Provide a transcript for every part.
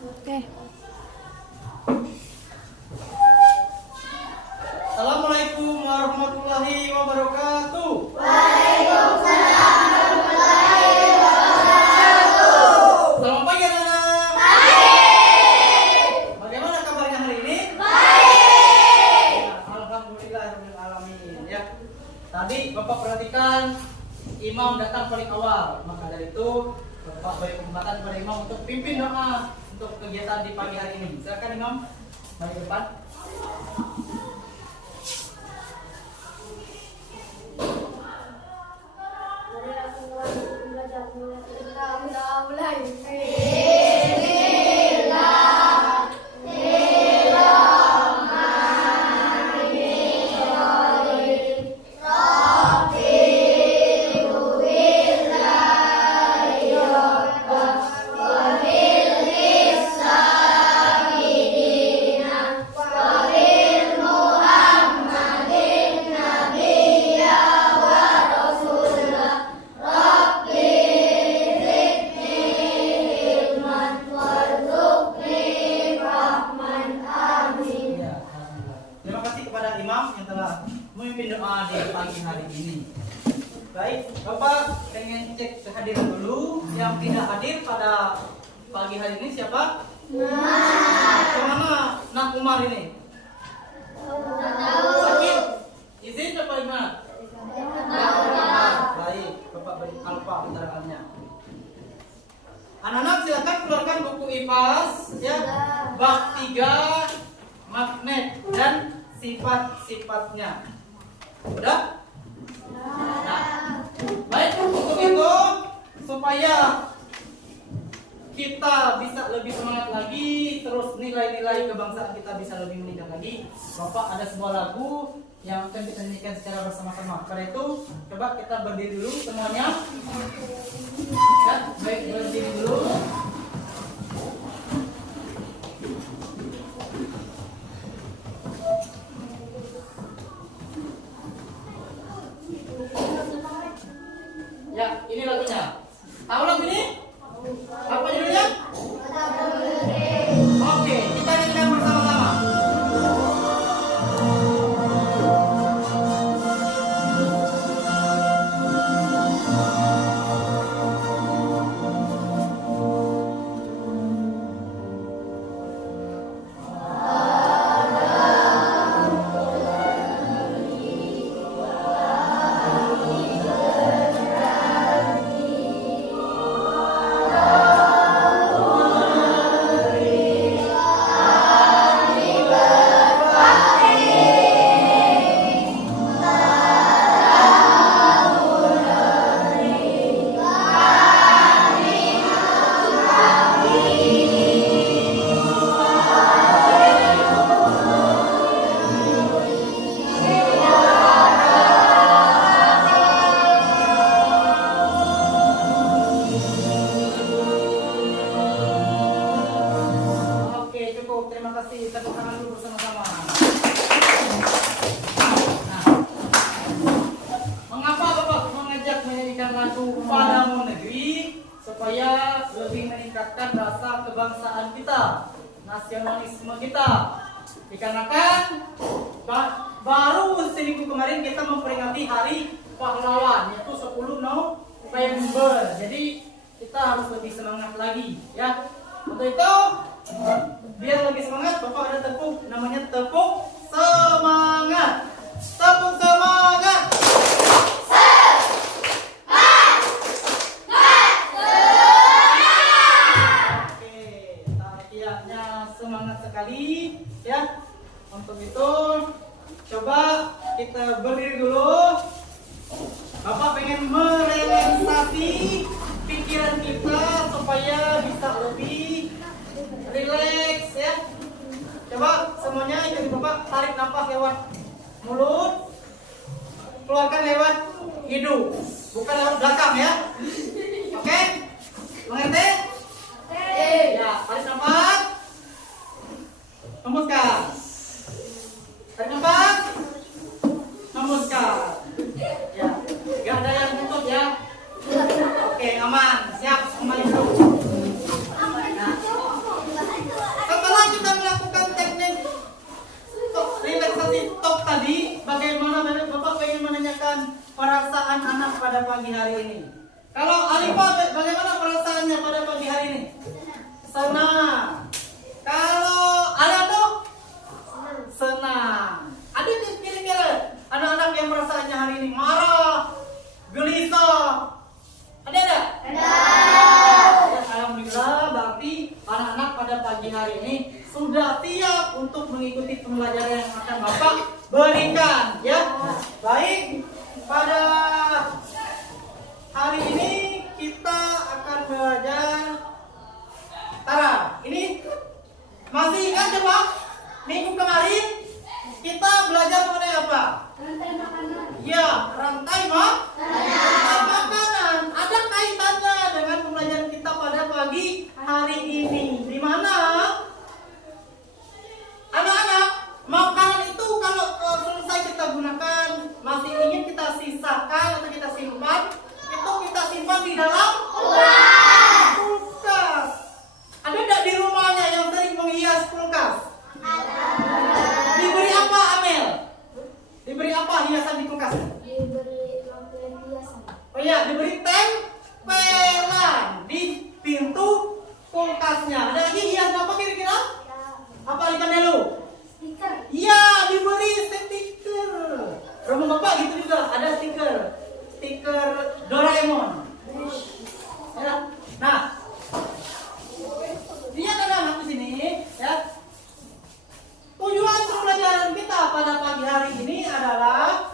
Oke. Assalamualaikum warahmatullahi wabarakatuh. Selamat pagi anak-anak. Bagaimana kabarnya hari ini? Ya, alhamdulillahirobbilalamin. Ya. Tadi Bapak perhatikan imam datang paling awal. Maka dari itu Bapak beri kesempatan kepada imam untuk pimpin doa untuk kegiatan di pagi hari ini. Silakan imam, mari ke depan. Terima kasih kepada imam yang telah memimpin doa di pagi hari ini. Baik, Bapak pengen cek kehadiran dulu. Yang tidak hadir pada pagi hari ini siapa? Kemana Nak Umar ini? Sakit? Izin apa gimana? Baik, Bapak beri alfa keterangannya. Anak-anak silakan keluarkan buku IPAS ya. Bab 3 magnet dan sifat-sifatnya. Udah? Nah, baik, untuk itu supaya kita bisa lebih semangat lagi, terus nilai-nilai kebangsaan kita bisa lebih meningkat lagi, Bapak ada sebuah lagu yang akan kita nyanyikan secara bersama-sama. Karena itu, coba kita berdiri dulu semuanya. Ya, baik, berdiri dulu. Ya, ini lagunya. Tahu lagu ini? Apa judulnya? Oke, kita nyanyikan bersama-sama. Terima kasih, tepuk tangan dulu bersama-sama. Nah, mengapa Bapak mengajak menyanyikan lagu Padamu Negeri supaya lebih meningkatkan rasa kebangsaan kita, nasionalisme kita? Dikarenakan baru seminggu kemarin kita memperingati Hari Pahlawan, yaitu 10 November. Jadi kita harus lebih semangat lagi, ya. Untuk itu, biar lebih semangat, Bapak ada tepuk, namanya tepuk semangat. Tepuk semangat. Oke, tampaknya semangat sekali, ya. Untuk itu, coba kita berdiri dulu. Bapak pengen merelaksasi pikiran kita supaya bisa lebih relax ya. Coba semuanya ikuti Bapak, tarik nafas lewat mulut, keluarkan lewat hidung, bukan lewat belakang ya. Oke? Mengerti? Ya, tarik nafas, hembuskan. Tarik nafas, hembuskan. Ya, gak ada yang tutup ya. Oke, aman, siap, kembali dulu. Nah. perasaan anak pada pagi hari ini? Kalau Alifah, bagaimana perasaannya pada pagi hari ini? Senang. Kalau Alado? Senang. Ada kira-kira anak-anak yang perasaannya hari ini marah, gelisah? Ada? Ada. Alhamdulillah, berarti anak-anak pada pagi hari ini sudah siap untuk mengikuti pembelajaran yang akan Bapak berikan, ya. Baik, pada hari ini kita akan belajar. Tara, ini masih ingat coba? Minggu kemarin kita belajar mengenai apa? Rantai makanan. Ya, rantai makanan. Ada kaitannya dengan pembelajaran kita pada pagi hari ini. Di mana anak-anak, makanan itu kalau selesai kita gunakan, masih ingin kita sisakan atau kita simpan, itu kita simpan di dalam kulkas. Ada tidak di rumahnya yang sering menghias kulkas? Diberi apa, Amel? Diberi apa hiasan di kulkas? Diberi lampu hiasan. Oh iya, diberi tempelan di pintu kulkasnya. Ada lagi hias apa kira-kira? Apa ikan dulu? Stiker. Iya, diberi stiker. Rumah Bapak gitu juga, ada stiker. Stiker Doraemon. Ya. Nah, lihat anak-anak di sini, ya. Tujuan pembelajaran kita pada pagi hari ini adalah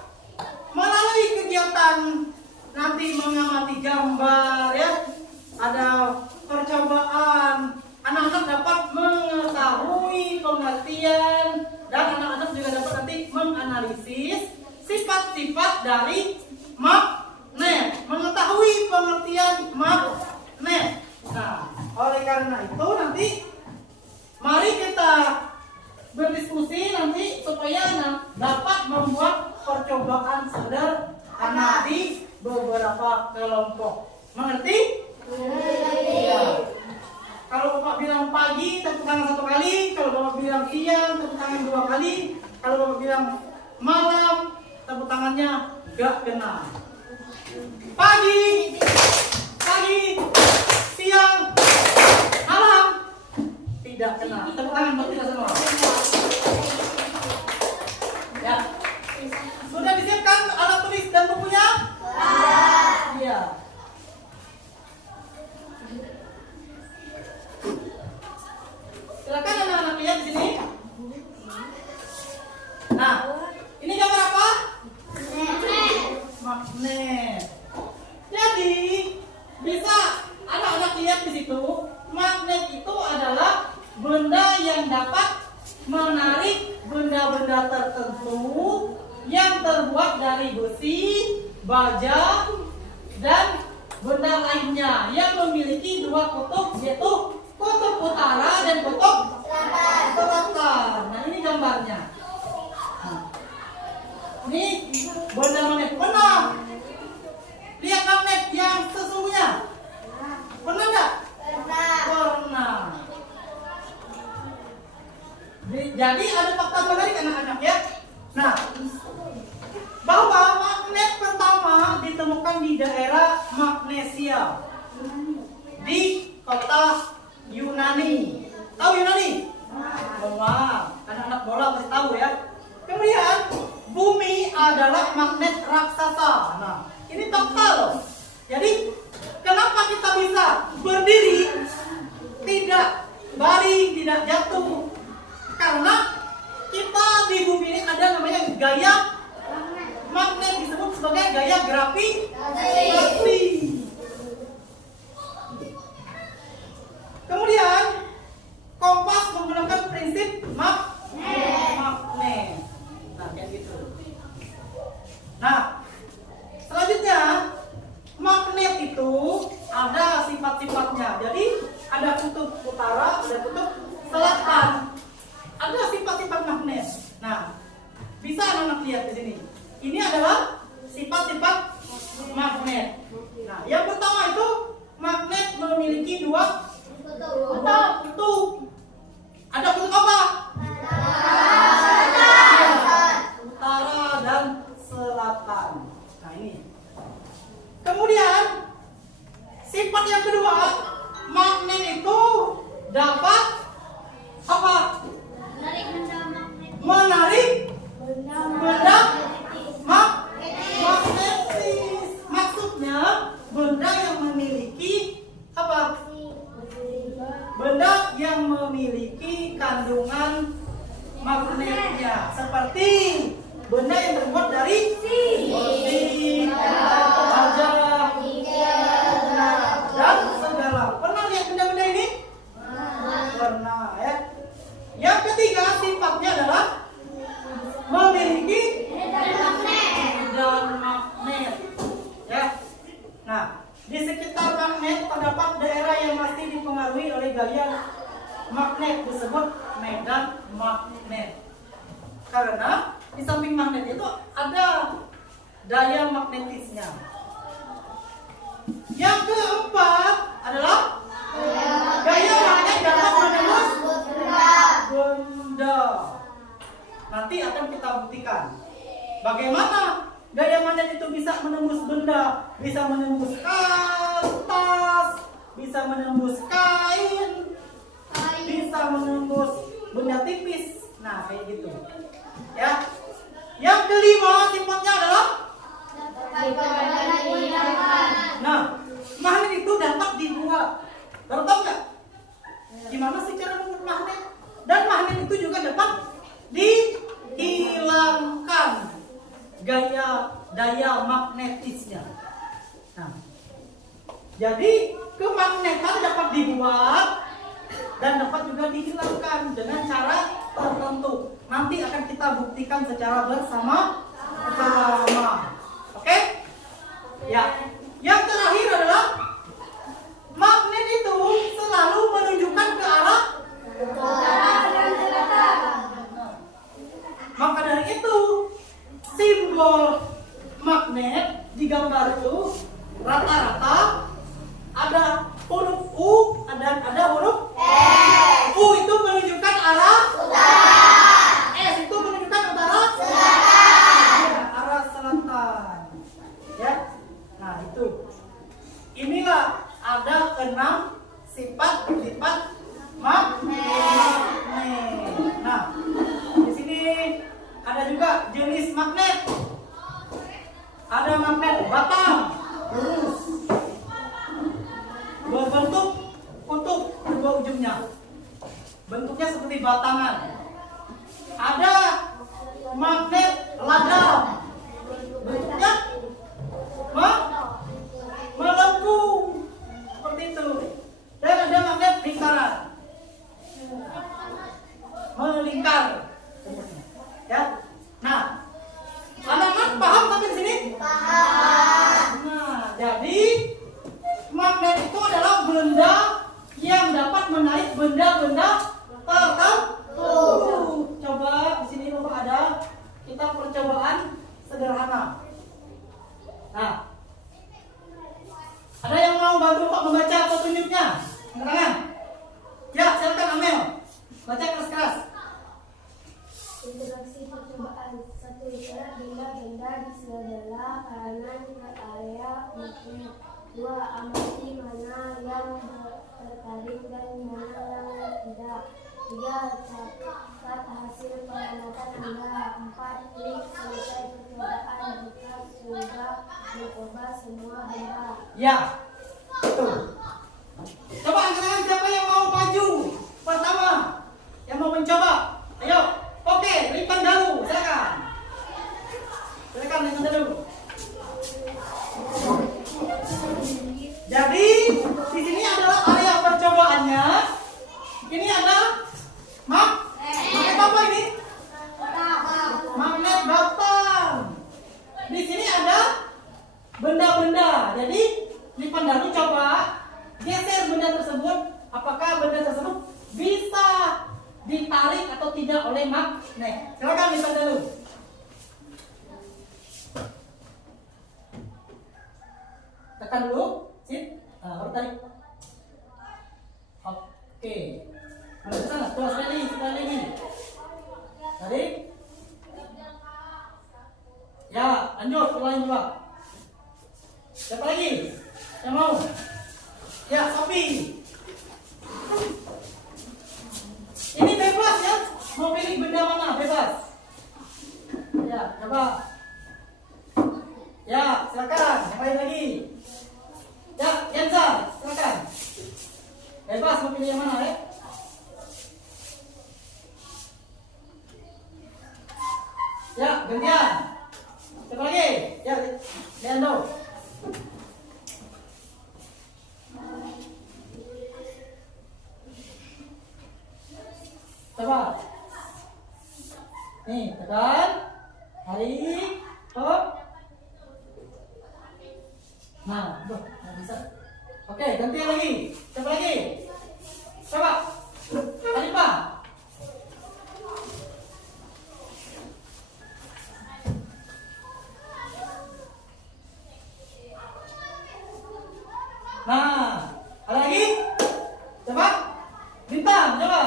melalui kegiatan nanti mengamati gambar, ya. Ada percobaan, anak-anak dapat mengetahui pengertian dan anak-anak juga dapat nanti menganalisis sifat-sifat dari magnet, mengetahui pengertian magnet. Nah, oleh karena itu nanti mari kita berdiskusi nanti supaya dapat membuat percobaan sederhana di beberapa kelompok. Mengerti? Ya. Kalau Bapak bilang pagi, tepuk tangan 1 kali. Kalau Bapak bilang siang, tepuk tangan 2 kali. Kalau Bapak bilang malam, tepuk tangannya gak kena. Pagi, siang, malam, tidak kena. Tepuk tangan buat kita semua. Ya. Sudah disiapkan alat tulis dan bukunya? Iya. Silakan anak-anak lihat di sini. Nah, ini gambar apa? Magnet. Jadi bisa anak-anak lihat di situ, magnet itu adalah benda yang dapat menarik benda-benda tertentu yang terbuat dari besi, baja, dan benda lainnya yang memiliki 2 kutub, yaitu kutub utara dan kutub selatan. Nah, ini gambarnya. Nah, ini benda magnet. Pernah lihat magnet yang sesungguhnya? Pernah nggak? Pernah. Jadi ada fakta menarik anak-anak, ya. Nah, bahwa magnet pertama ditemukan di daerah Magnesia di kota Yunani. Tahu Yunani? Wah, anak-anak bola pasti tahu, ya. Kemudian bumi adalah magnet raksasa. Nah, ini fakta loh. Jadi kenapa kita bisa berdiri, tidak baring, tidak jatuh? Karena kita di bumi ini ada namanya gaya magnet, disebut sebagai gaya gravitasi. Kemudian kompas menggunakan prinsip magnet. Nah, kayak gitu. Nah, selanjutnya magnet itu ada sifat-sifatnya. Jadi ada kutub utara, ada kutub selatan. Ada sifat-sifat magnet. Nah, bisa anak-anak lihat di sini. Ini adalah sifat-sifat magnet. Nah, yang pertama itu magnet memiliki 2 kutub. Ada kutub apa? Utara dan selatan. Nah, ini dapat apa? Menarik benda magnetis. Maksudnya benda yang memiliki apa? Benda yang memiliki kandungan magnetnya, seperti benda yang terbuat dari besi, baja, dan segala. Pernah lihat benda-benda ini? Pernah ya. Yang ketiga sifatnya adalah memiliki medan magnet. Ya. Nah, di sekitar magnet terdapat daerah yang masih dipengaruhi oleh gaya magnet disebut medan magnet. Karena di samping magnet itu ada daya magnetisnya. Yang keempat adalah gaya magnet dapat menembus benda. Nanti akan kita buktikan bagaimana gaya magnet itu bisa menembus benda, bisa menembus kertas, bisa menembus kain, bisa menembus benda tipis. Nah, kayak gitu. Ya. Yang kelima sifatnya adalah nah, magnet itu dapat dibuat. Baru tahu nggak? Gimana sih cara membuat magnet? Dan magnet itu juga dapat dihilangkan daya magnetisnya. Nah, jadi kemagnetan dapat dibuat dan dapat juga dihilangkan dengan cara tertentu. Nanti akan kita buktikan secara bersama. Oke? Ya. Yang terakhir adalah magnet itu selalu menunjukkan ke arah maka dari itu simbol magnet di gambar itu rata-rata ada huruf U dan ada huruf U itu menunjukkan arah S itu menunjukkan arah arah selatan. Ya. Nah, itu. Inilah ada 6 sifat magnet. Nah, di sini ada juga jenis magnet. Ada magnet batang lurus, berbentuk kutub kedua ujungnya, bentuknya seperti batangan. Ada magnet ladang, bentuknya melengkung seperti itu. Dan ada magnet lingkaran, melingkar. Ya. Nah, anak-anak paham sampai sini? Paham. Nah, jadi magnet itu adalah benda yang dapat menarik benda-benda tertentu. Coba di sini Bapak ada kita percobaan sederhana. Nah, ada yang mau bantu Bapak membaca petunjuknya? Silakan. Ya, silakan Amel. Baca keras-keras. Interaksi percobaan 1. Gerak benda-benda di sebelah kanan ke area magnet. 2. Amati mana yang tertarik dan mana yang tidak. 3. Catat hasil pengamatan Anda. 4. Klik selesai percobaan jika sudah mencoba semua benda. Ya. Tuh. Coba angkat siapa yang mau maju pertama, yang mau mencoba. Ayo. Oke, Ripan dulu, silakan. Silakan Ripan dulu. Jadi di sini adalah area percobaannya. Ini ada magnet apa ini? Magnet batang. Di sini ada benda-benda. Jadi Ripan dulu coba geser benda tersebut. Apakah benda tersebut bisa ditarik atau tidak oleh magnet? Silakan Ripan dulu. Tekan dulu, sip. Baru tarik. Oke. Mana ke sana? Sekali lagi. Tarik. Ya, lanjut, ulangi dua. Siapa lagi? Yang mau? Ya, Sofi. bebas. Ya, coba. Ya, silakan. Yang lain lagi. Ya, Yensa, silakan. Bebas mau pilih yang mana ya? Ya, gantian. Siapa lagi? Ya, Leandro. Coba. Nih, tekan. Tarik. Stop. Nah, tuh, nggak bisa. Oke, gantian lagi. Siapa lagi? Coba. Alifah. Nah, ada lagi? Coba. Bintang, coba.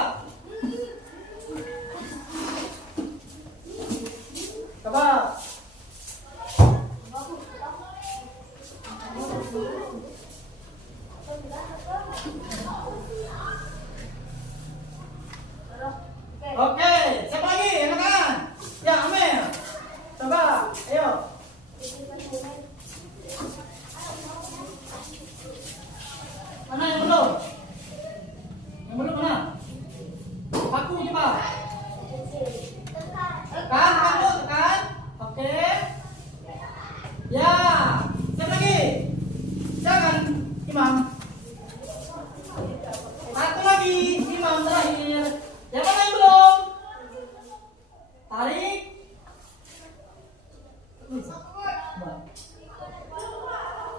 Coba. Oke, siapa lagi? Anak-anak. Ya, Amel. Coba, ayo. Mana yang belum? Yang belum mana? Aku coba. Tekan, kamu tekan. Oke. Ya, siapa lagi? Jangan, Imam. Satu lagi, Imam terakhir. Yang mana yang belum? Tarik.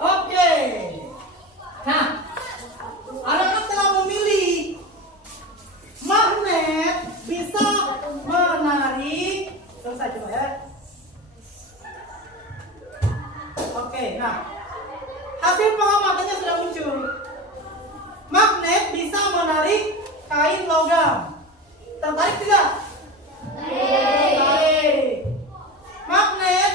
Oke. Nah, anak-anak telah memilih magnet bisa menarik. Selesai coba ya. Oke, nah hasil pengamatannya sudah muncul. Magnet bisa menarik kain logam. Tertarik tidak? Tertarik. Magnet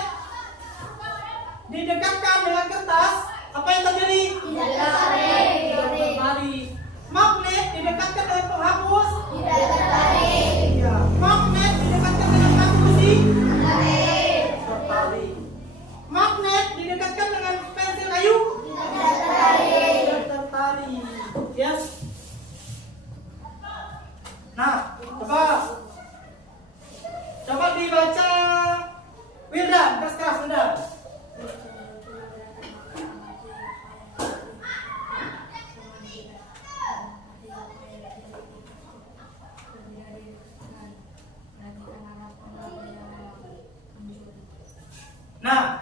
didekatkan dengan kertas, apa yang terjadi? Tidak tertarik. Magnet didekatkan dengan penghapus? Tidak tertarik. Ya. Magnet didekatkan dengan kartu besi? Tertarik. Magnet didekatkan dengan pensil kayu? Tidak tertarik. Ya. Nah, coba dibaca. Wildan, keras-keras Wildan. Nah,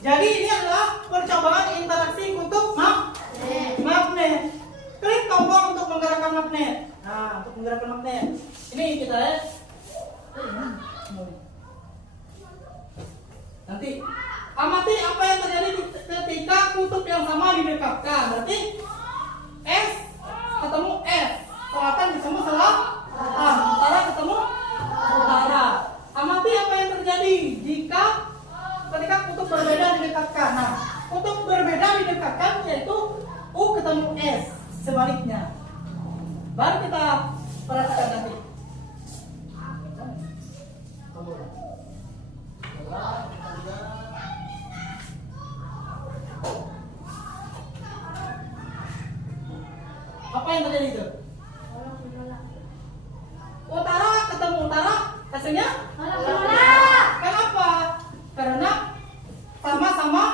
jadi ini adalah percobaan interaksi kutub magnet. Klik tombol untuk menggerakkan magnet. Nah, untuk menggerakkan magnet. Ini kita lihat. Nanti amati apa yang terjadi ketika kutub yang sama didekatkan. Berarti S ketemu F. Selatan ketemu selatan. Utara ketemu utara. Amati apa yang terjadi jika ketika kutub berbeda didekatkan. Nah, kutub berbeda didekatkan yaitu U ketemu S. Sebaliknya. Baru kita perhatikan nanti. Apa yang terjadi itu? Utara ketemu utara, hasilnya? Kenapa? Karena sama-sama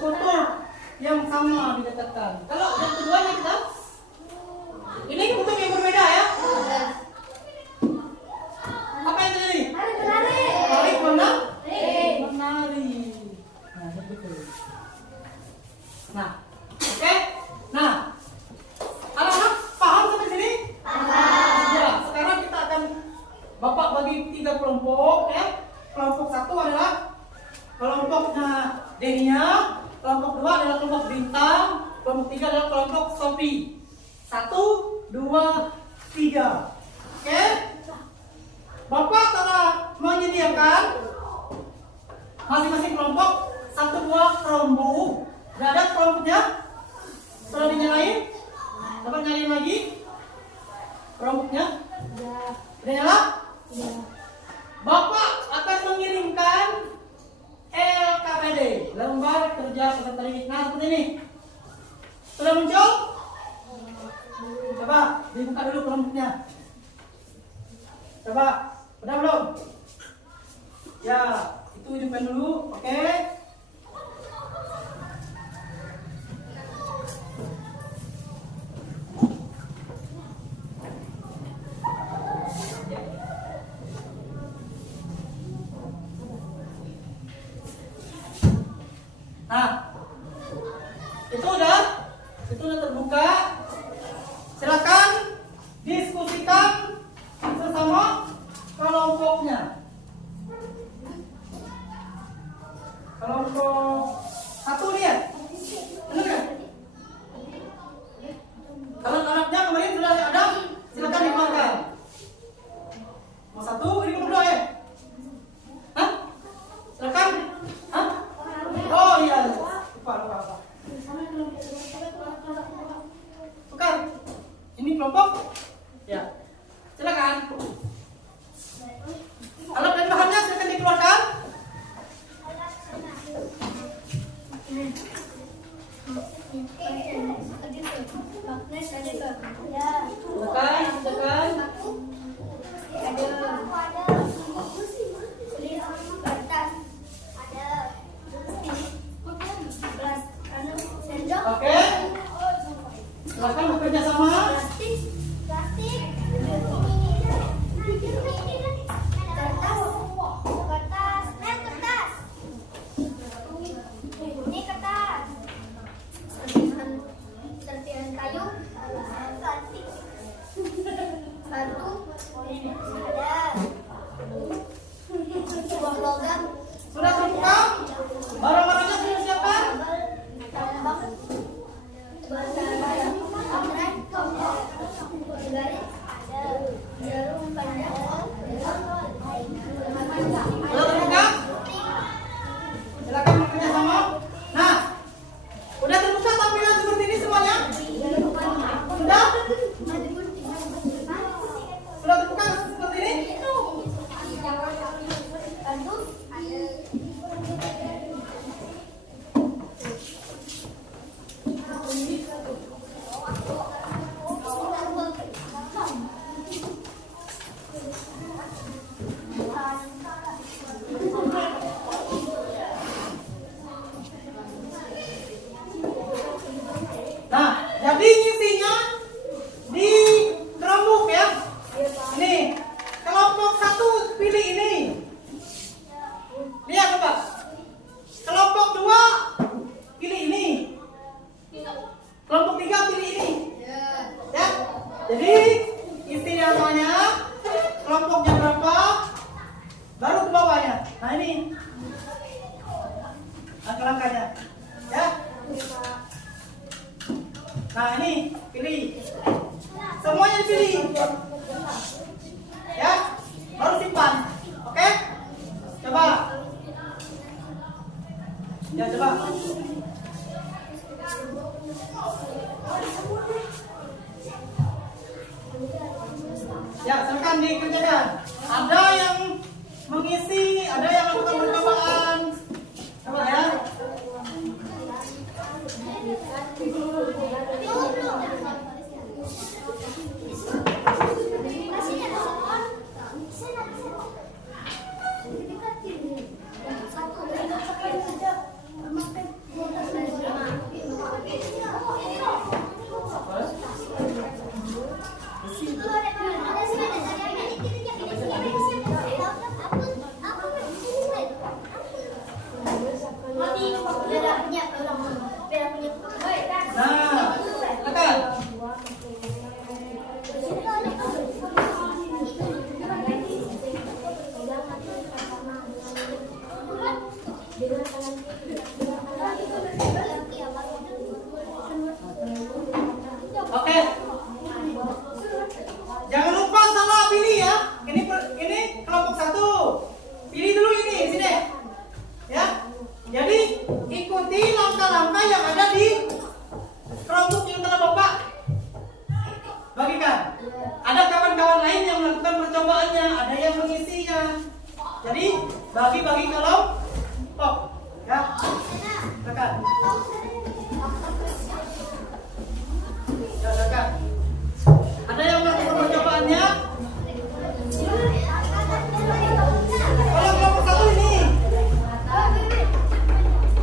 kutub yang sama didekatkan. Kalau yang keduanya kita, ini kutub yang berbeda ya. Apa yang terjadi? Tarik menarik. Nah, betul. Nah, oke. Nah, anak-anak paham sampai sini? Ya, sekarang kita akan Bapak bagi 3 kelompok ya. Kelompok 1 adalah kelompoknya Denia, kelompok 2 adalah kelompok Bintang, kelompok 3 adalah kelompok Sophie. 1, 2, 3. Oke? Bapak telah menyediakan masing-masing kelompok 1 buah kerombok. Sudah ada kelompoknya? Sudah dinyalain? Dapat nyalain lagi? Keromboknya? Udah nyala? Bapak akan mengirimkan LKPD, lembar kerja peserta didik. Nah, seperti ini. Sudah muncul? Coba dibuka dulu kelompoknya. Coba, udah belum? Ya, itu hidupkan dulu, oke? Nah, itu udah terbuka. Silakan diskusikan bersama kelompoknya. Kelompok 1 nih ya, benar ya? Kalau alatnya kemarin sudah ada, silakan dikeluarkan. Mau 1, ini kelompok 2 ya? Hah? Silakan. Hah? Oh iya, lupa. Bukan. Ini kelompok? Ya. Silakan. Alat dan bahannya silakan dikeluarkan. Silakan. Oke. Silakan bekerja sama. Sudah terbuka? Barang-barangnya sudah disiapkan? Sudah terbuka? Silakan bekerja sama. Nah, udah terbuka tampilan seperti ini semuanya? Sudah? Sudah terbuka seperti ini? Nah, jadi isinya di rembuk ya. Ini kelompok 1 pilih ini. Lihat coba. Kelompok 2 pilih ini. Kelompok 3 pilih ini. Ya. Jadi isi namanya, kelompoknya berapa, baru ke bawahnya. Nah ini angka-angkanya. Ya. Nah ini pilih. Semuanya dipilih. Ya. Baru simpan. Oke? Coba. Ya coba. Ya, silakan dikerjakan. Ada yang mengisi, ada yang melakukan percobaan. Coba ya. Nah, silakan. Oke. Jangan lupa salah pilih ya. Jadi bagi-bagi kelompok. Ya. Tekan. Ya, tekan. Ada yang melakukan percobaannya? Kalau kelompok satu ini.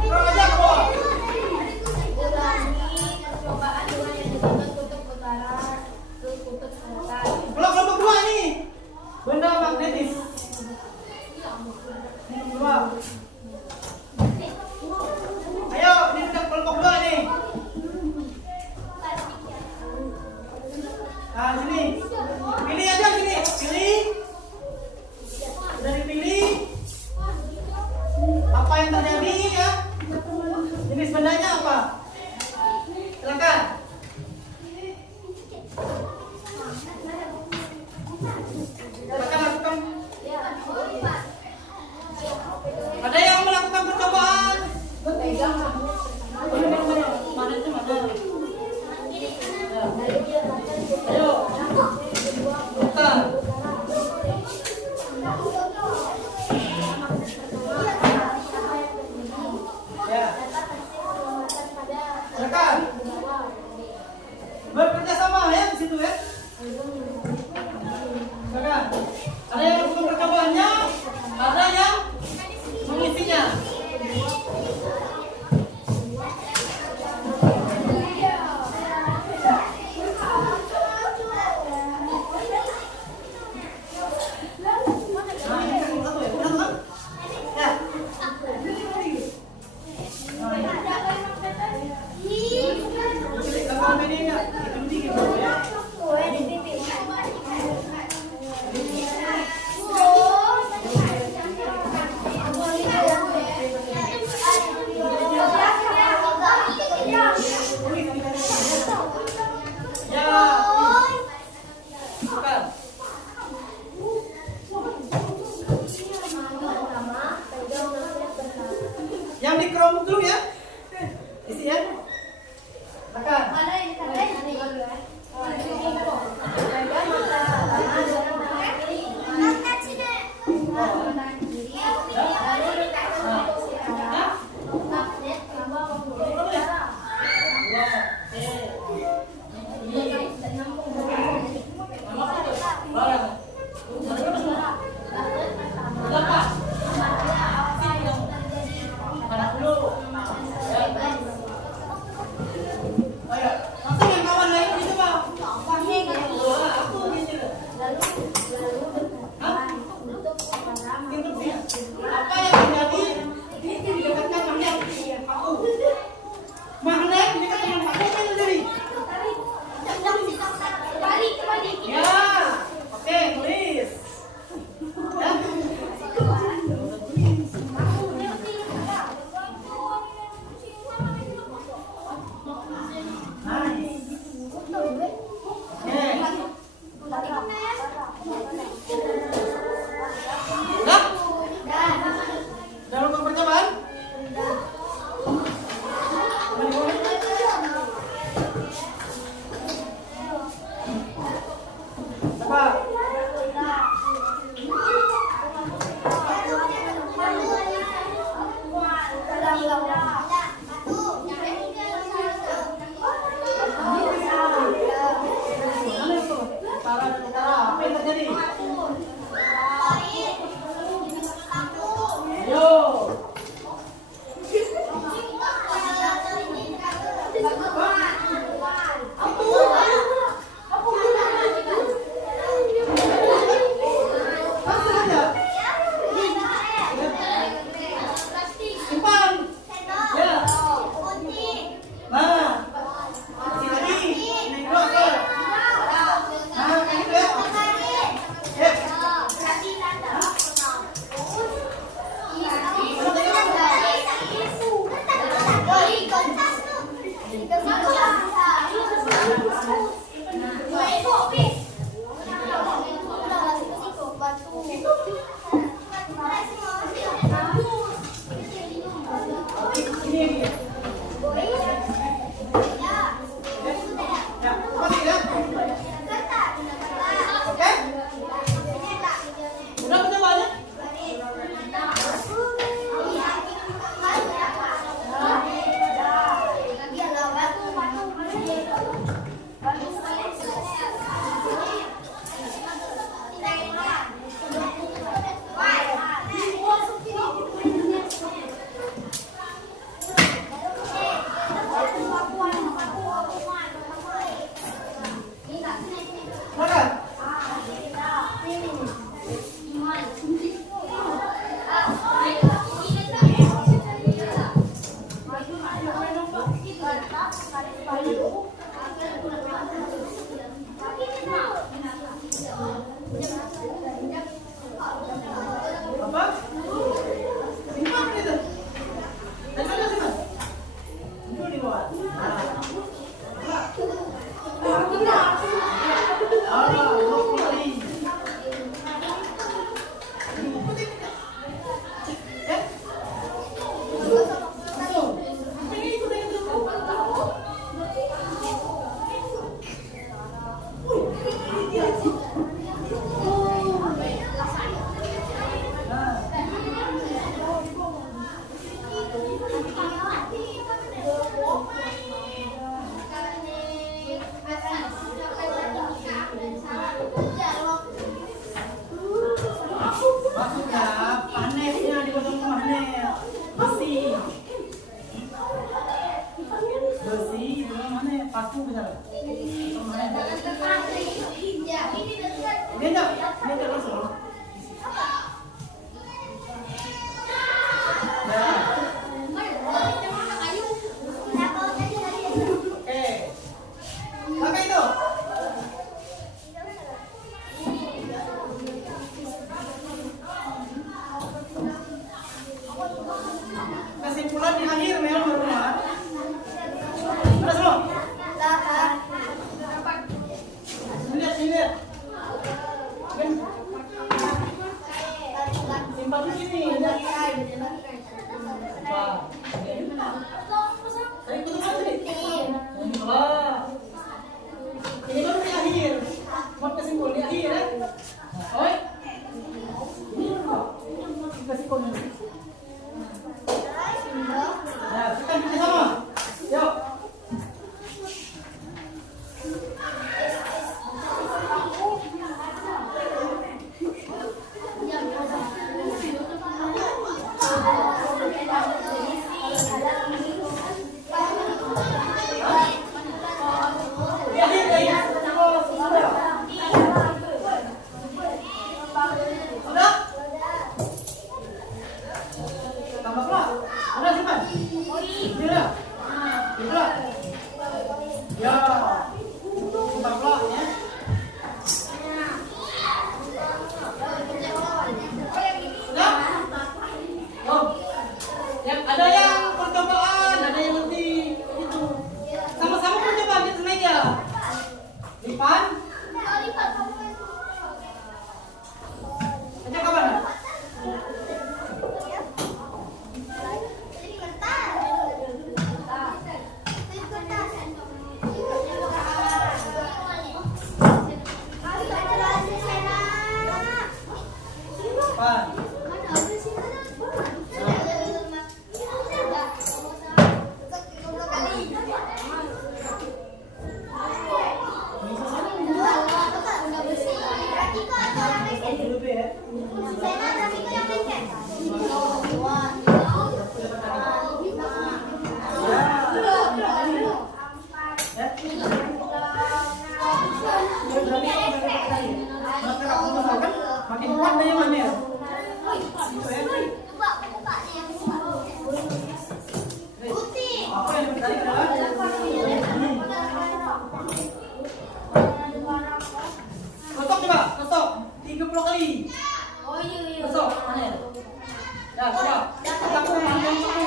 Kurang aja kok. Ulangi percobaan dengan yang disebut kutub utara ke kutub selatan. Kalau kelompok dua ini. Benda magnetis. Kelompok dua. Ayo, ini udah kelompok dua nih. Nah, sini. Pilih aja sini. Pilih. Udah dipilih. Apa yang terjadi ya? Jenis bendanya apa? Silakan. Silakan lakukan. Ada yang melakukan percobaan? Mana itu mana? Ayo. Buka. Ya. Silakan. Bekerja sama ya di situ ya. Silakan. Ada yang melakukan percobaannya? Ada yang mengisinya? Yang dikeromuk dulu ya. Isi ya. Tekan. Sapu misalnya. Ya. Ini enggak langsung. Ya. Oke. Pakai itu. Kesimpulan di akhir Mel berumah. Mana semua? Lihat. Kan simpan di sini. Wah. Saya ikut tadi. Wah. Ini baru di akhir. Mau kesimpulan di akhir ya. Oi. Ini kesimpulan. Nah, kita bikin sama. Yuk. Ada yang percobaan, ada yang lebih itu. Sama-sama percobaan di meja. Lipan. Ajak kapan? Pan. Makin kuat dia mana? Apa yang tadi Kosok coba, kosok 30 kali. Oh iya. Kosok mana? Ya, coba. Sapu panjang sapu.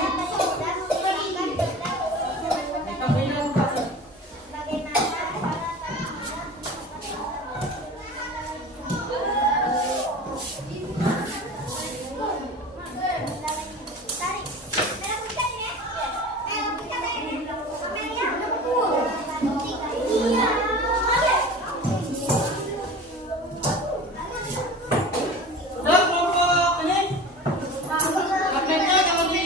Kamu ini aku kasih. Sudah kelompok ini. Magnetnya kalau di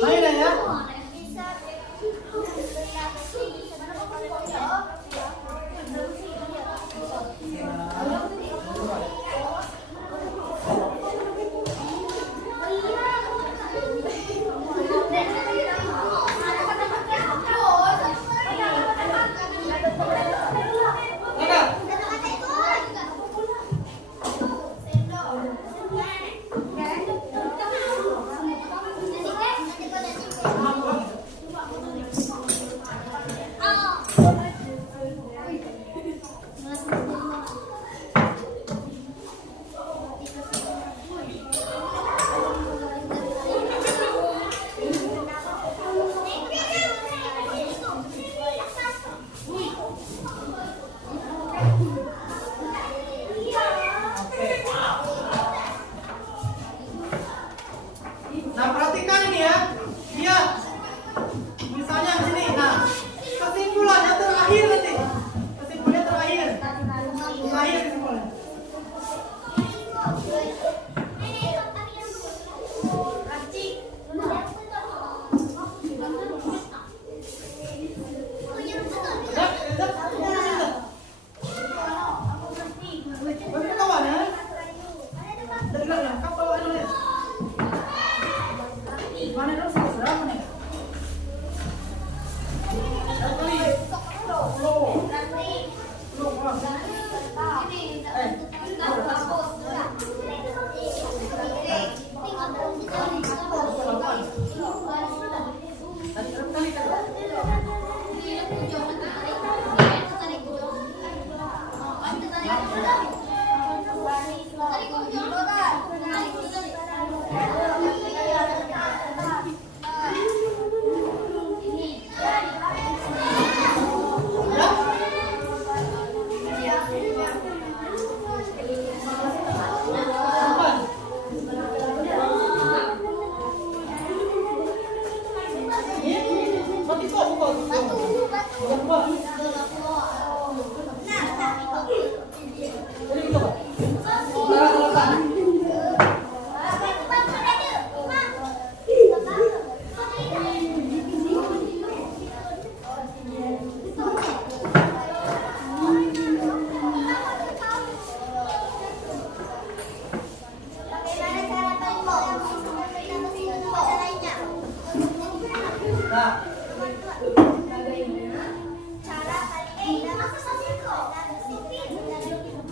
main ya. Nah, perhatikan ini ya. Lihat. Misalnya di sini. Nah, kesimpulannya terakhir nanti. Kesimpulannya terakhir. Terakhir kesimpulannya. Udah, udah, udah.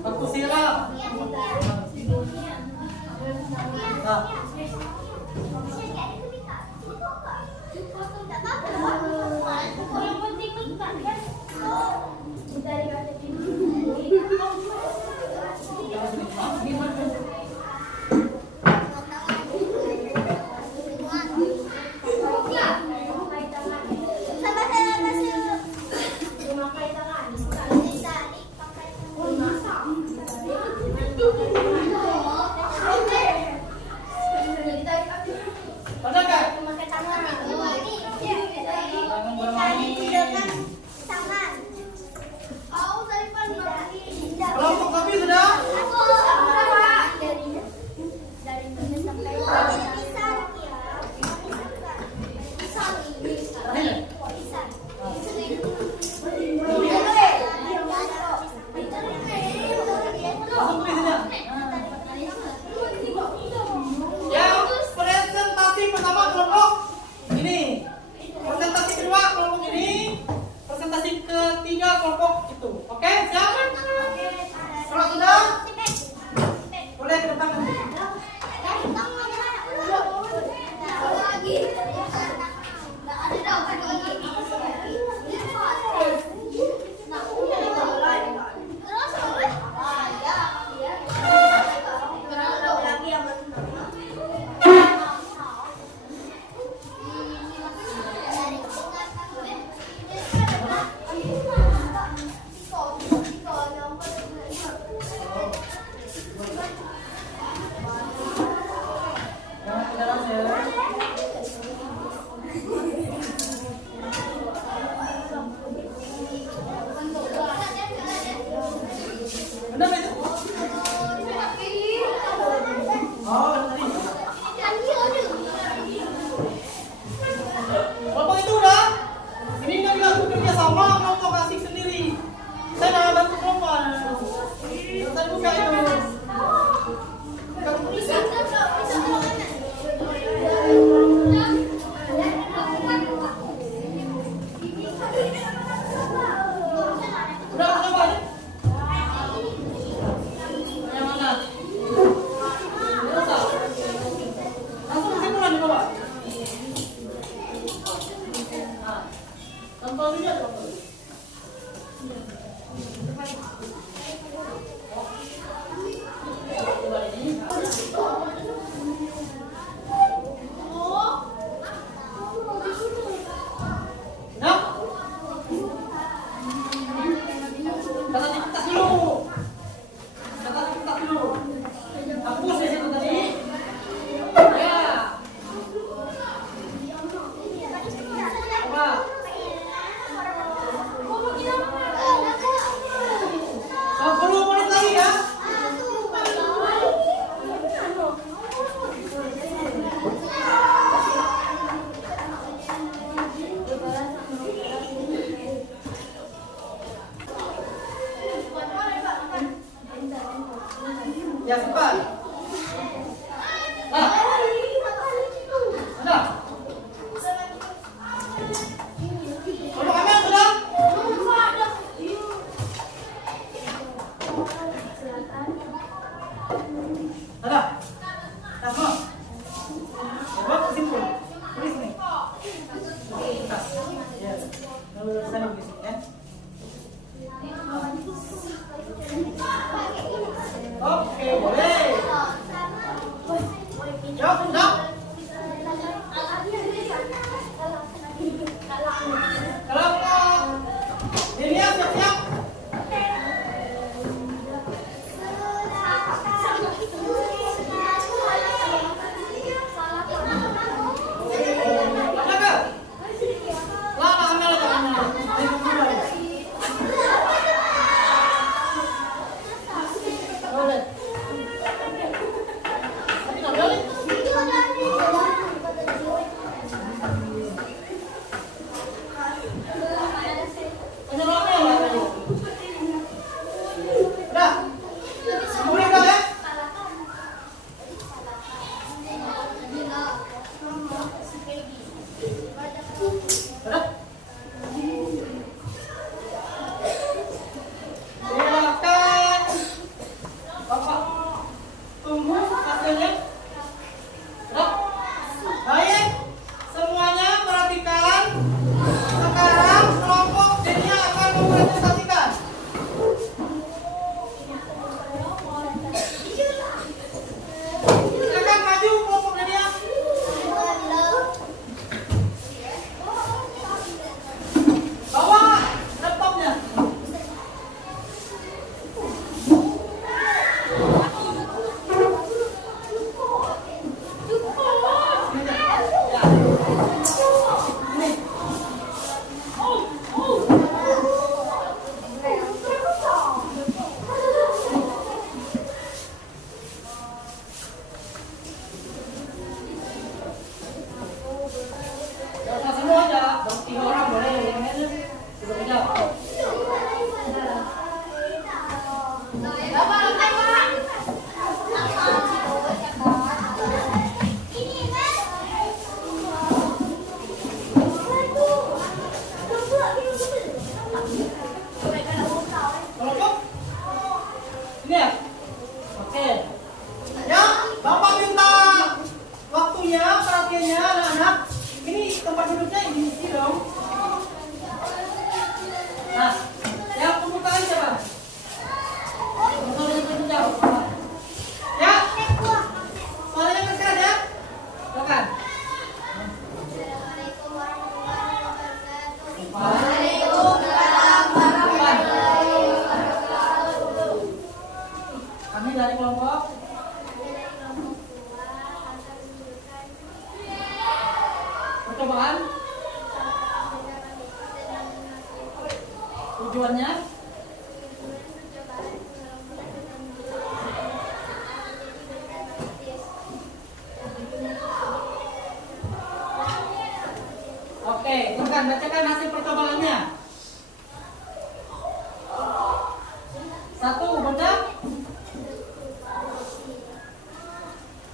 Waktu siram. Nah. Kelompok kami sudah. Yang presentasi pertama kelompok ini, presentasi kedua kelompok ini, presentasi ketiga kelompok itu. Oke, siap? Kalau sudah, boleh ke depan. Kelompok itu udah. Ini nggak dilakukan kerja sama, kelompok asik sendiri. Saya nggak bantu kelompok. Saya buka itu. Udah coba. Yang mana? Langsung kesimpulan coba. Contoh lihat contoh. Nah, kata dicetak dulu. Kata dicetak dulu. Hapus di situ tadi. Ya. Coba. 10 menit lagi ya. Ya cepat. Nah. Sudah. Kelompok kami sudah. Kelompok? Ini ya? Oke. Ya, Bapak minta waktunya, perhatiannya anak-anak. Ini tempat duduknya diisi dong. Nah, yang pembukaan siapa? Ya, suaranya keras ya. Silakan. Kami dari kelompok percobaan. Tujuannya oke, silakan bacakan hasil percobaannya. 1, benar?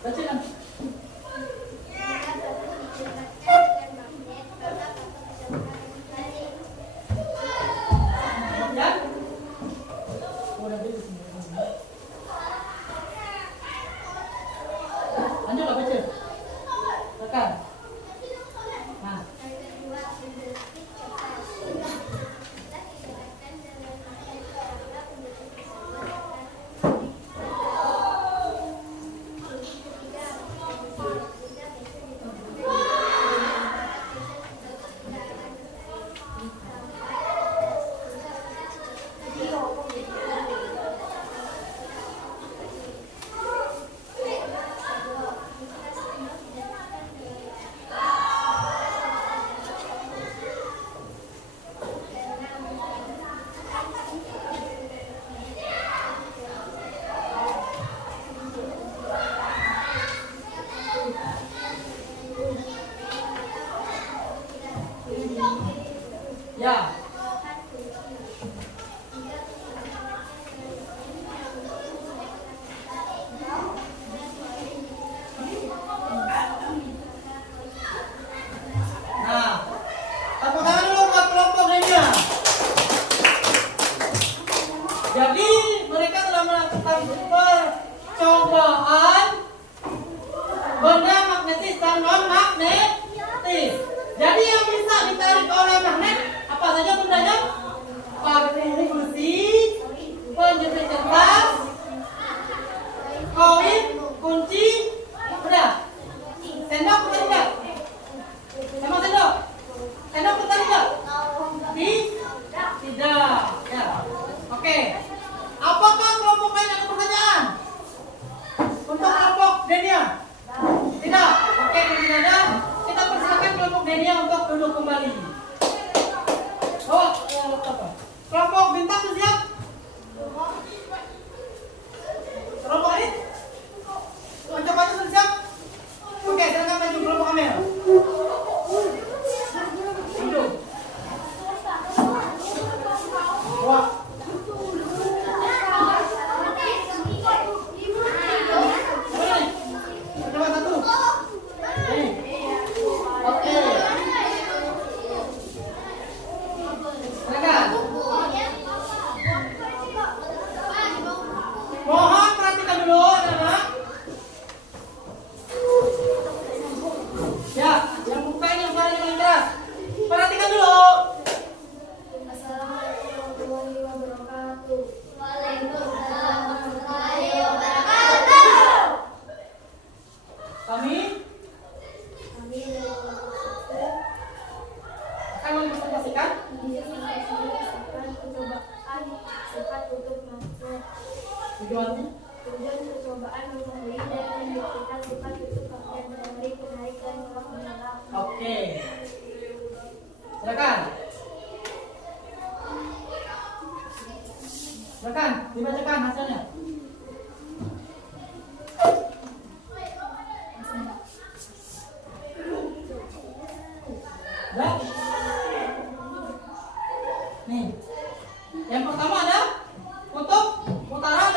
Bacakan. Dan lanjut lah baca. Silakan. Nah, ya. Nah, tepuk tangan dulu buat kelompok lainnya. Jadi mereka telah melakukan percobaan benda magnetis dan non magnetis. Jadi yang bisa ditarik oleh magnet apa saja bendanya? Pagar besi, penjepit kertas, koin, kunci, udah. Sendok putar enggak? Sama sendok? Sendok putar enggak? Tidak. Ya. Oke. Apakah kelompok lain ada pertanyaan? Untuk kelompok Denia? Tidak. Oke, tidak ada. Kita persilakan kelompok Denia untuk duduk kembali. Oh, apa? Kelompok Bintang sudah siap? Kelompok Adit? Coba-coba sudah siap? Oke, silakan maju kelompok Amel. Duduk. Wah. Coba satu. Oke. Silakan. Mohon perhatikan dulu, anak-anak. Ya, yang buka ini yang suaranya paling keras. Perhatikan dulu. Assalamualaikum warahmatullahi wabarakatuh. Kami Kami dari kelompok akan mempresentasikan percobaan sifat tutup magnet. tujuannya. Tujuan percobaan mengetahui dan membuktikan sifat tutup magnet dari penarik dan tolak menolak. Oke. Silakan. Silakan dibacakan hasilnya. Ya. Nih. Yang pertama ada kutub utara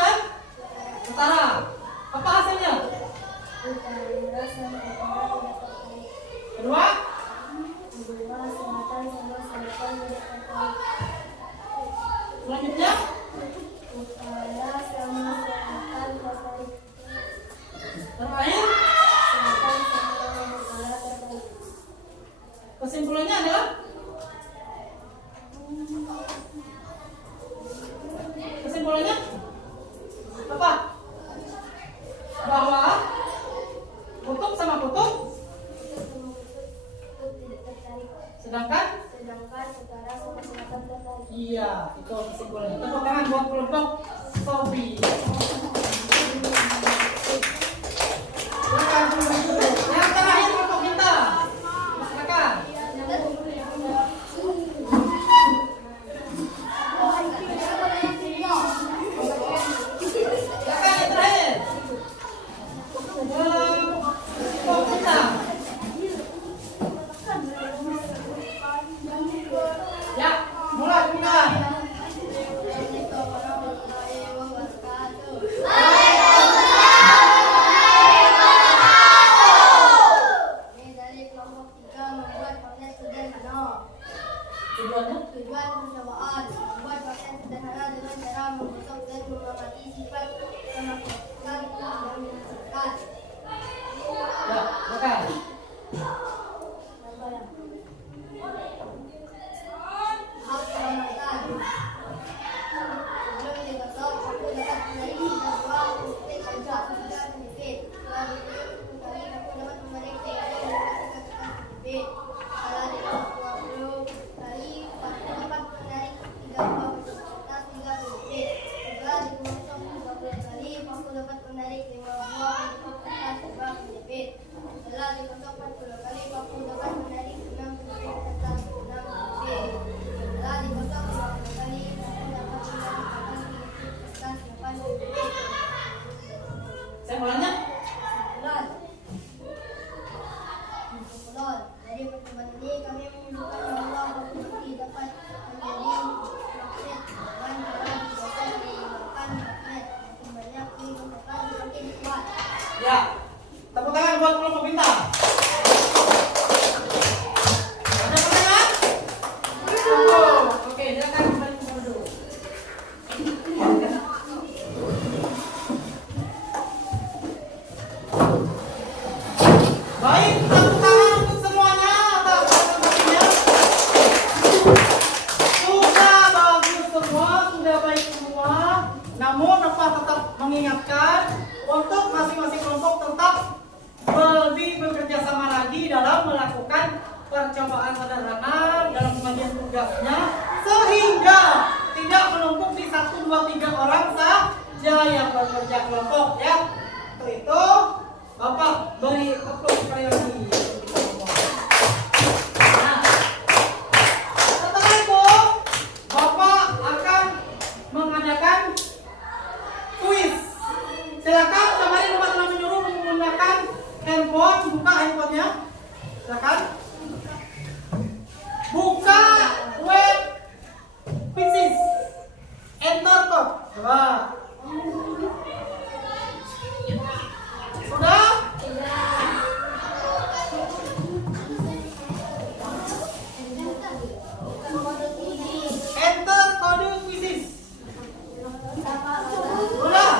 dapat menarik 5 buah untuk kertas bak menjepit. Setelah dikosongkan 10 kali, paku dapat menarik 6 buah kertas 6 menjepit. Setelah dikosong 50 kali, paku dapat menarik 8 kertas 8 menjepit. Saya mulanya. Dari percobaan ini kami menemukan bahwa paku besi dapat menjadi magnet dengan cara digeser menggunakan magnet. Makin banyak digunakan semakin kuat. Ya. Tepuk tangan buat kelompok bintang. Ada pertanyaan? Oke, silakan kembali ke dulu. Baik, tepuk tangan untuk semuanya atas presentasinya. Sudah bagus semua, sudah baik semua. Namun Bapak tetap mengingatkan untuk masing-masing kelompok tetap lebih bekerja sama lagi dalam melakukan percobaan sederhana dalam pembagian tugasnya sehingga tidak menumpuk di 1, 2, 3 orang saja yang bekerja kelompok ya. Untuk itu Bapak beri aplaus sekali lagi. Nah, setelah itu Bapak akan mengadakan kuis. Silakan kemarin teman-teman menyuruh menggunakan handphone, buka handphonenya. Silakan. Buka web Pieces. Enter code. Coba. Sudah? Enter kode Pieces. Sudah?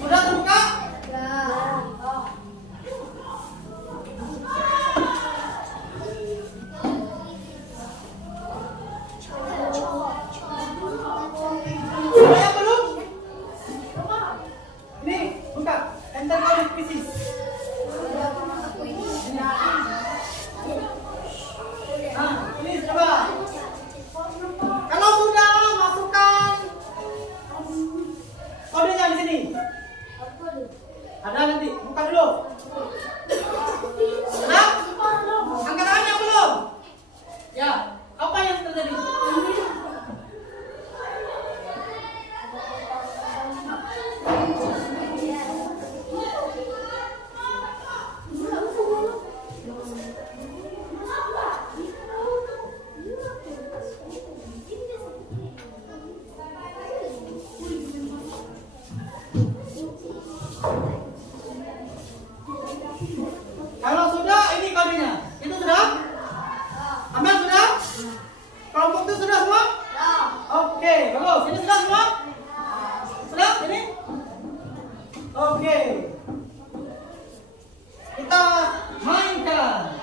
Sudah terbuka? Ada yang belum? Ini buka. Enter kode Pieces. Nah, ini coba. Kalau sudah masukkan kodenya di sini. Ada nanti, buka dulu. Sudah? Angkat tangannya belum? Ya, apa yang terjadi? Kalau sudah, ini kodenya. Itu sudah? Ambil sudah? Kelompok itu sudah semua? Oke, bagus. Ini sudah semua? Sudah? Ini? Oke. Kita mainkan.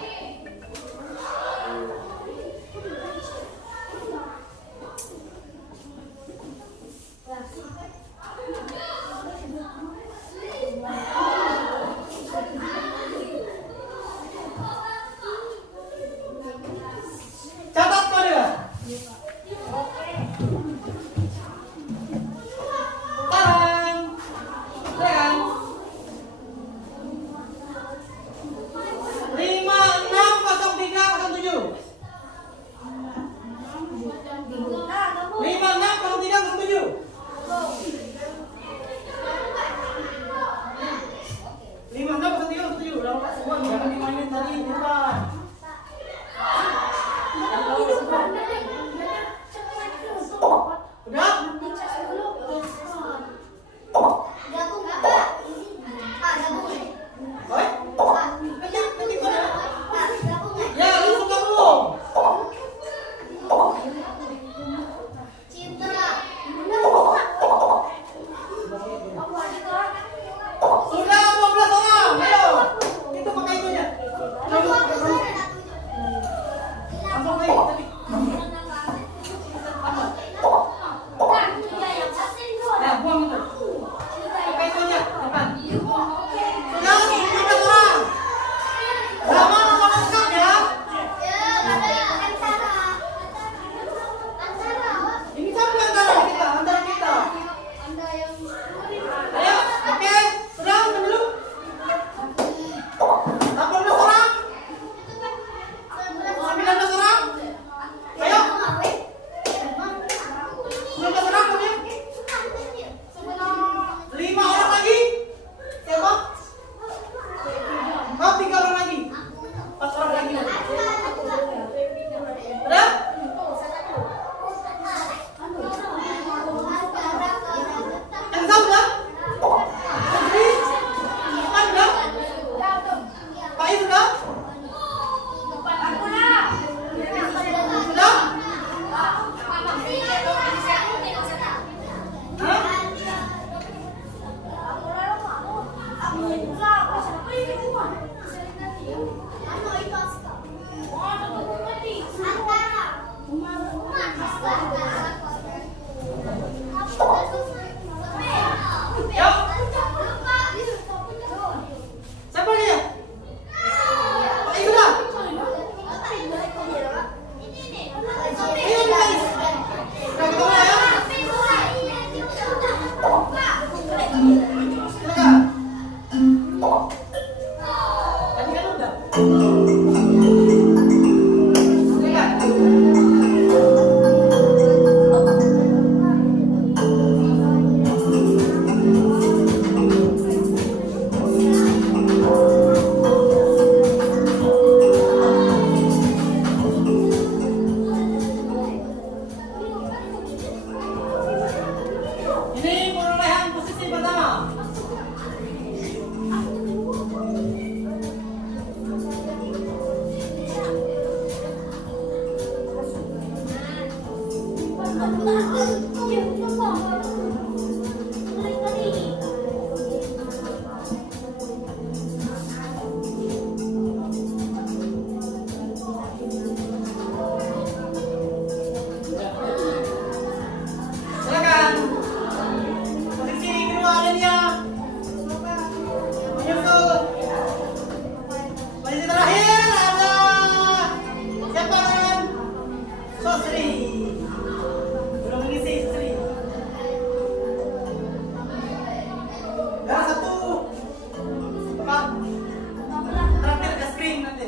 Catat kode. Tarang. Tarang. 560307. 560307. 560307. Udah lupa semua, jangan dimainin tadi di depan. Udah? Baik? Ketik kode. Ya, langsung gabung. Sudah 12 orang. Ayo. Itu pakai itunya. Langsung baik tadi. Nah, buang itu. Pakai Ayo, oke, sudah dulu. 18 orang, 19 orang. Ayo, 19 orang kamu. 5 orang lagi. Siapa? Oh, 3 orang lagi. 4 orang lagi. Udah? Yang udah? Depan udah? Pak Is udah? Sudah? Hah? Siapa dia? Pak Is udah? Ayo Pak Is. Udah ketemu ya? Silakan. Tadi kan udah. Silakan. Ini perolehan posisi pertama. Silakan. Posisi kedua Adelia. Menyusul. Posisi terakhir ada siapa kan? Sosri. Belum mengisi Sosri. Dan satu. Pak. Terakhir ke screen nanti.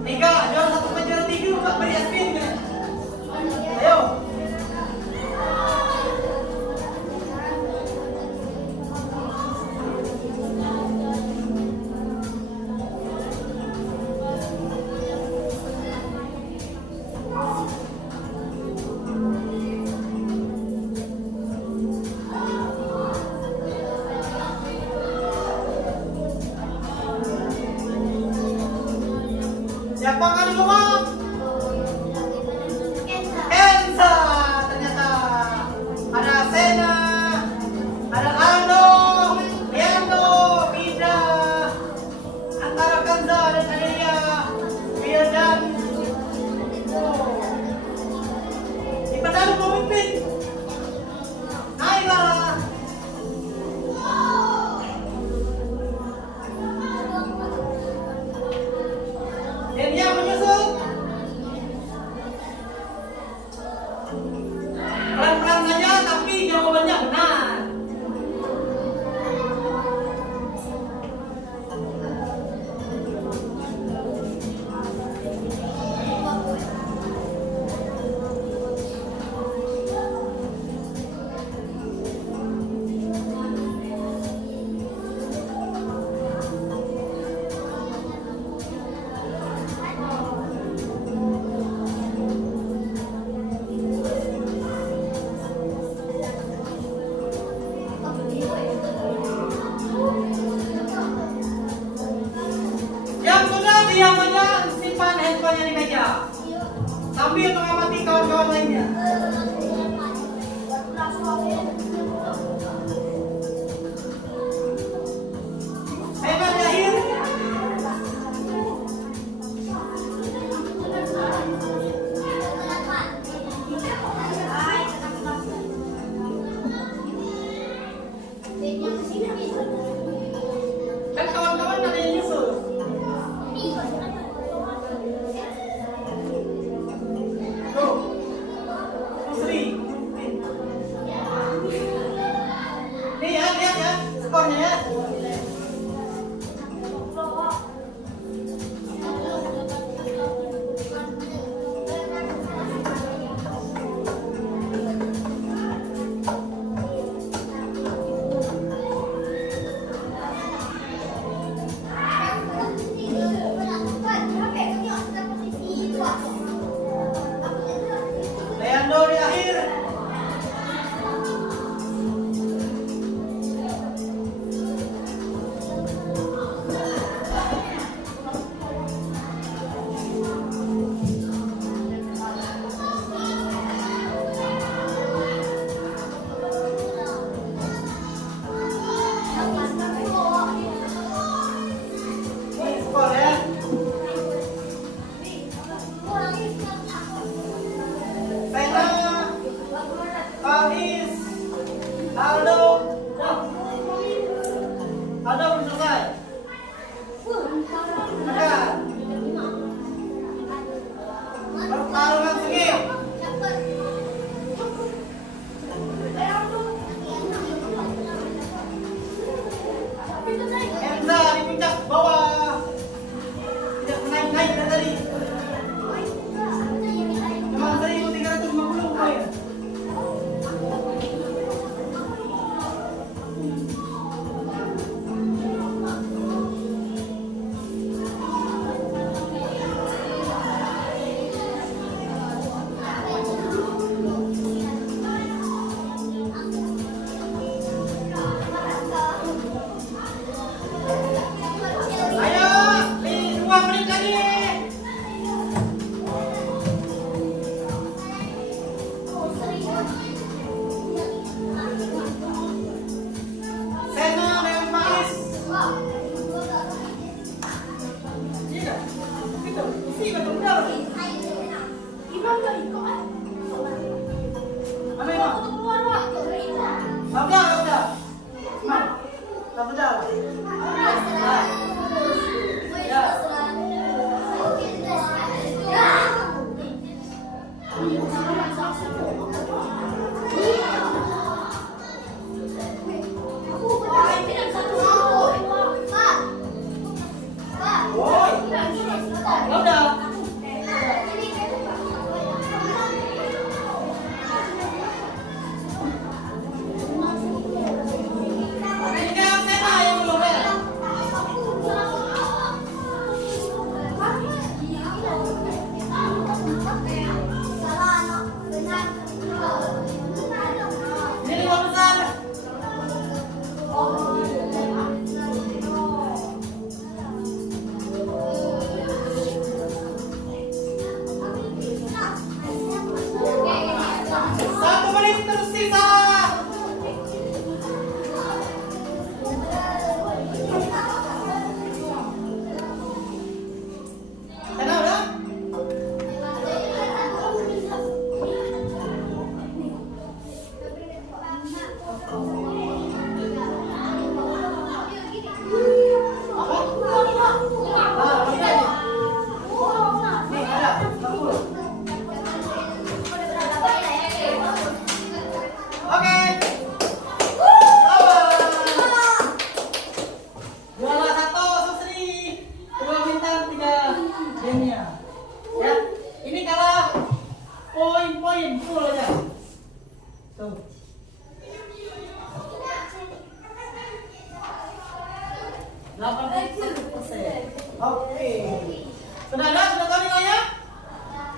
3, juara 1 sampai juara 3 Pak beri screen kan? Ayo. Siapa kan di rumah? Kenza. Ternyata ada Sena, ada Aldo, Riando, Vida, antara Kenza dan Adelia, Wildan. Oh. Di pedang pemimpin. Naila. Dan yang menyusul pelan-pelan saja tapi jawabannya benar. jawabannya ya. Leandro di akhir. Ini skor ya. Sena, Kalis, Aldo, Aldo belum selesai. Ada. Pertarungan sengit. Enza di puncak bawah. Tidak naik-naik dari tadi. Memang 1350 poin. Ayo, 2 menit lagi. Sena dengan Kalis. Iya. Itu, isi betul benar. Mana Imam? Udah. Imam. Udah. Udah. Ini kan Sena yang belum ya. Ini 5 besar. Satu menit tersisa. Sena udah? Nih ada 60. Oke. Juara 1 Susri. Kedua bintang 3 Denia. Ya. Ini kalah poin-poin full aja. Tuh. Oke. Sudah ada? Sudah tahu nilainya?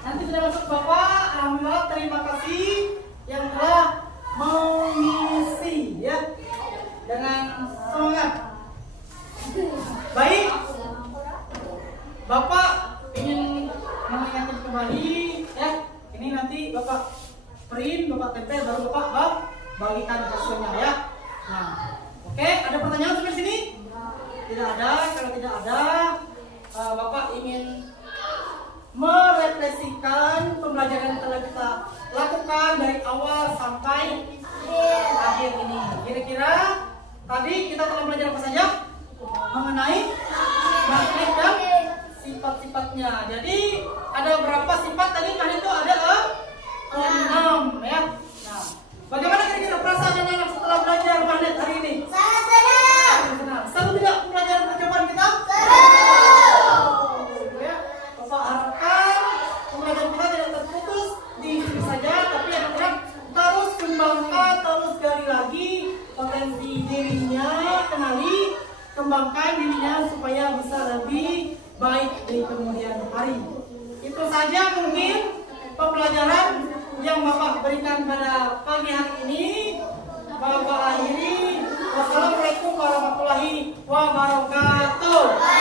Nanti sudah masuk Bapak. Alhamdulillah, terima kasih yang telah mengisi ya dengan semangat. Baik. Bapak ingin mengingatkan kembali ya. Ini nanti Bapak print, Bapak tempel, baru Bapak bagikan hasilnya ya. Nah, oke, ada pertanyaan sampai sini? Tidak ada. Kalau tidak ada, Bapak ingin merefleksikan pembelajaran yang telah kita lakukan dari awal sampai akhir ini. Kira-kira tadi kita telah belajar apa saja mengenai magnet dan sifat-sifatnya. Jadi ada berapa sifat tadi? Magnet itu ada 6 ya. Nah, bagaimana kira-kira perasaan anak-anak setelah belajar magnet hari ini? Sangat senang. mengembangkan dirinya supaya bisa lebih baik di kemudian hari. Itu saja mungkin pembelajaran yang Bapak berikan pada pagi hari ini. Bapak akhiri. Wassalamualaikum warahmatullahi wabarakatuh.